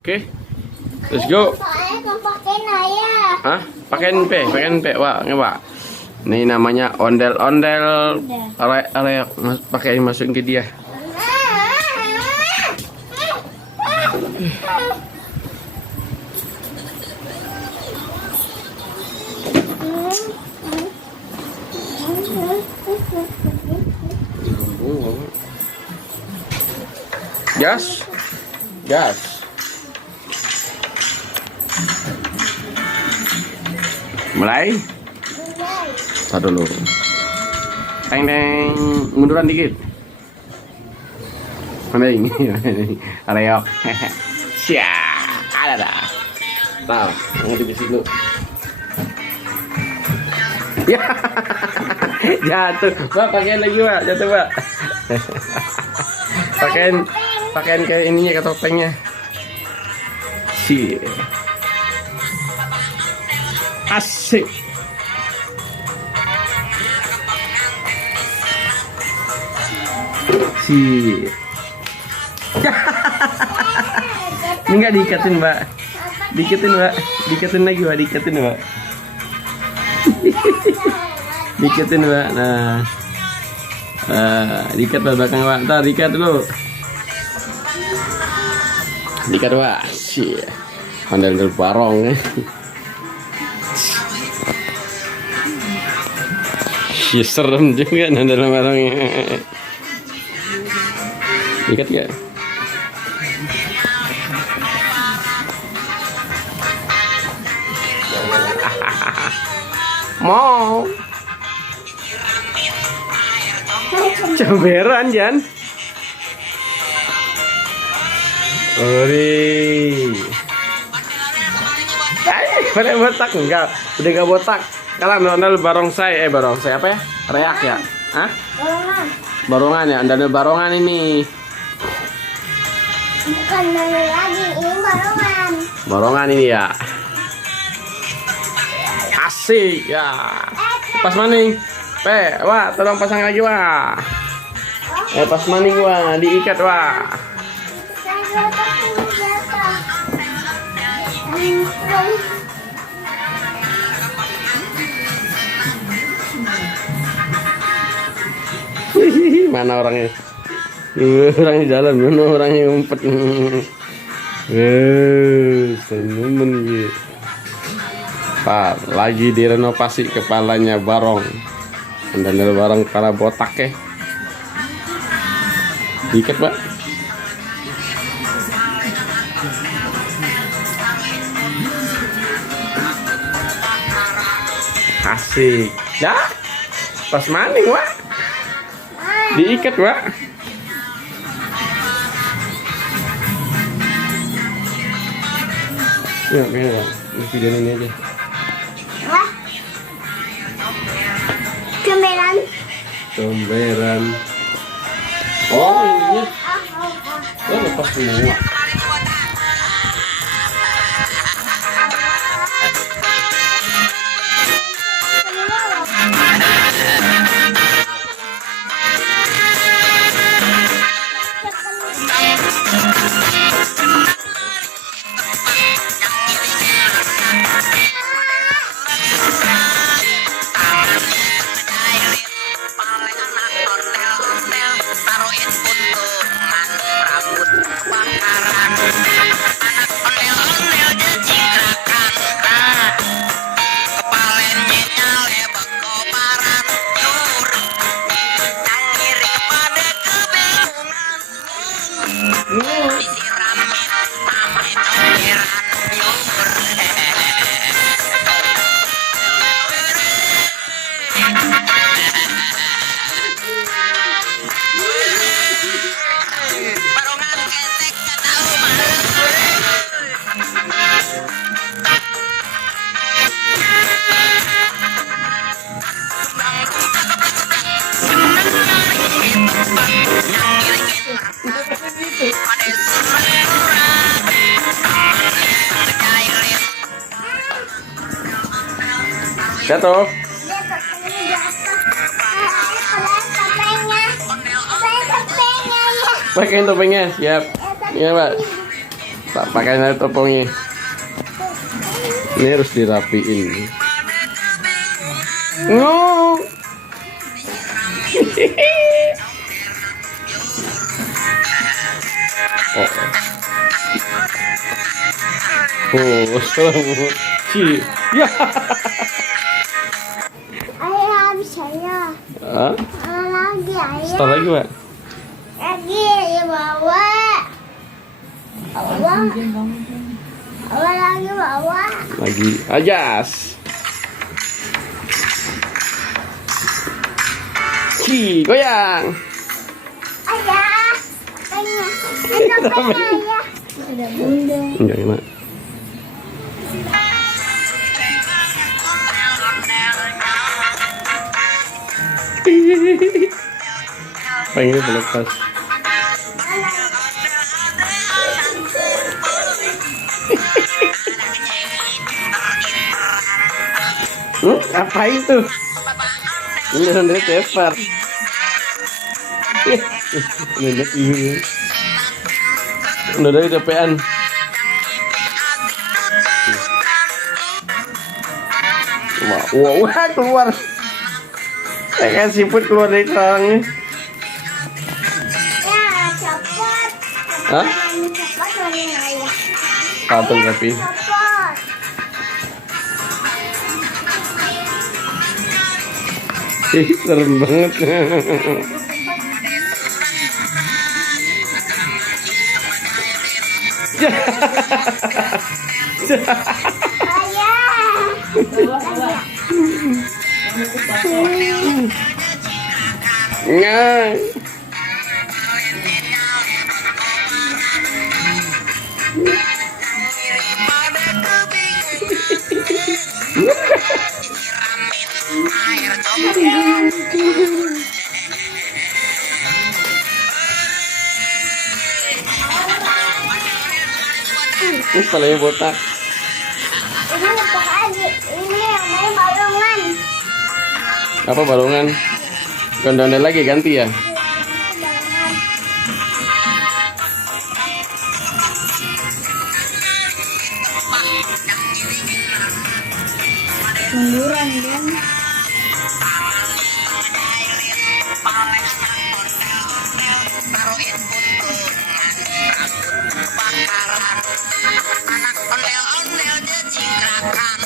Oke, let's go. Hah? Pakein pe, wah, nggak. Ini namanya ondel-ondel. Ale, pakai masukin ke dia. Gas, gas. Mulai. Tar dulu. Teng teng, munduran dikit. Mending. Areyok. Siap. Ada dah. Nah, mau di sini. Ya. Jatuh. Mbak, pakein lagi, Mbak. Jatuh, Mbak. Pakein kayak ininya, ke topengnya. Asik. Ini nggak diikatin, Mbak. Diikatin, Mbak. Diikatin lagi, Mbak. Diikatin, Mbak. Diikatin, Mbak. Nah, diikat belakang, Mbak. Ntar diikat dulu. Diikat, Mbak. Ondel-ondel barong. Serem juga dalam barangnya. Ikat gak? Mau comberan, Jan. Ori. Pada botak enggak? Udah enggak botak. Kalau ondel barongsai, barongsai apa ya? Reak ya? Hah? Barongan. Barongan ya, ondel barongan ini. Bukan ondel lagi, ini barongan. Barongan ini ya. Asik ya. Pas maning. Wah, tolong pasang lagi, wah. Pas maning, wah, diikat, wah. Mana orangnya? Orang di jalan, mana orangnya ngumpet? Senyuman gitu. Pak, lagi direnovasi kepalanya barong. Ondel barong kepala botak ya. Diikat, Pak. Asik. Dah. Pas maning, Wak. Diikat, Wak. Ya, kayaknya video ini aja. Wah. Comberan. Comberan. Oh, ini. Oh, lepas semua. Jatuh. Pakein topengnya, siap. Iya, Pak. Tak pakai air topongnya. Ini harus dirapiin. No. Oh, sih, ya. Ayah habis saya. Hah? Lagi ayah. Setelah lagi, Pak. Lagi ya bawa. Bawa. Bawa lagi bawa. Lagi ajas. Ci, goyang. Ayah. Ayah. Ayah. Ada bunda. Enggak enak. Pengennya berlepas. Apa itu? Ini dari tepar. Nenek ini. Udah dari DPN. Wah, keluar. Kayak siput keluar dari sarangnya. Ya, copot. Hah? Copot lagi ayah. Patung tapi. Copot. Ih, serem banget. Nggak. Ini palanya botak. Ini untuk adik. Ini yang main balongan. Apa balongan? Gondongan lagi ganti ya? Balongan. Munduran kan? Anak ondel-ondel jadi cikrakan.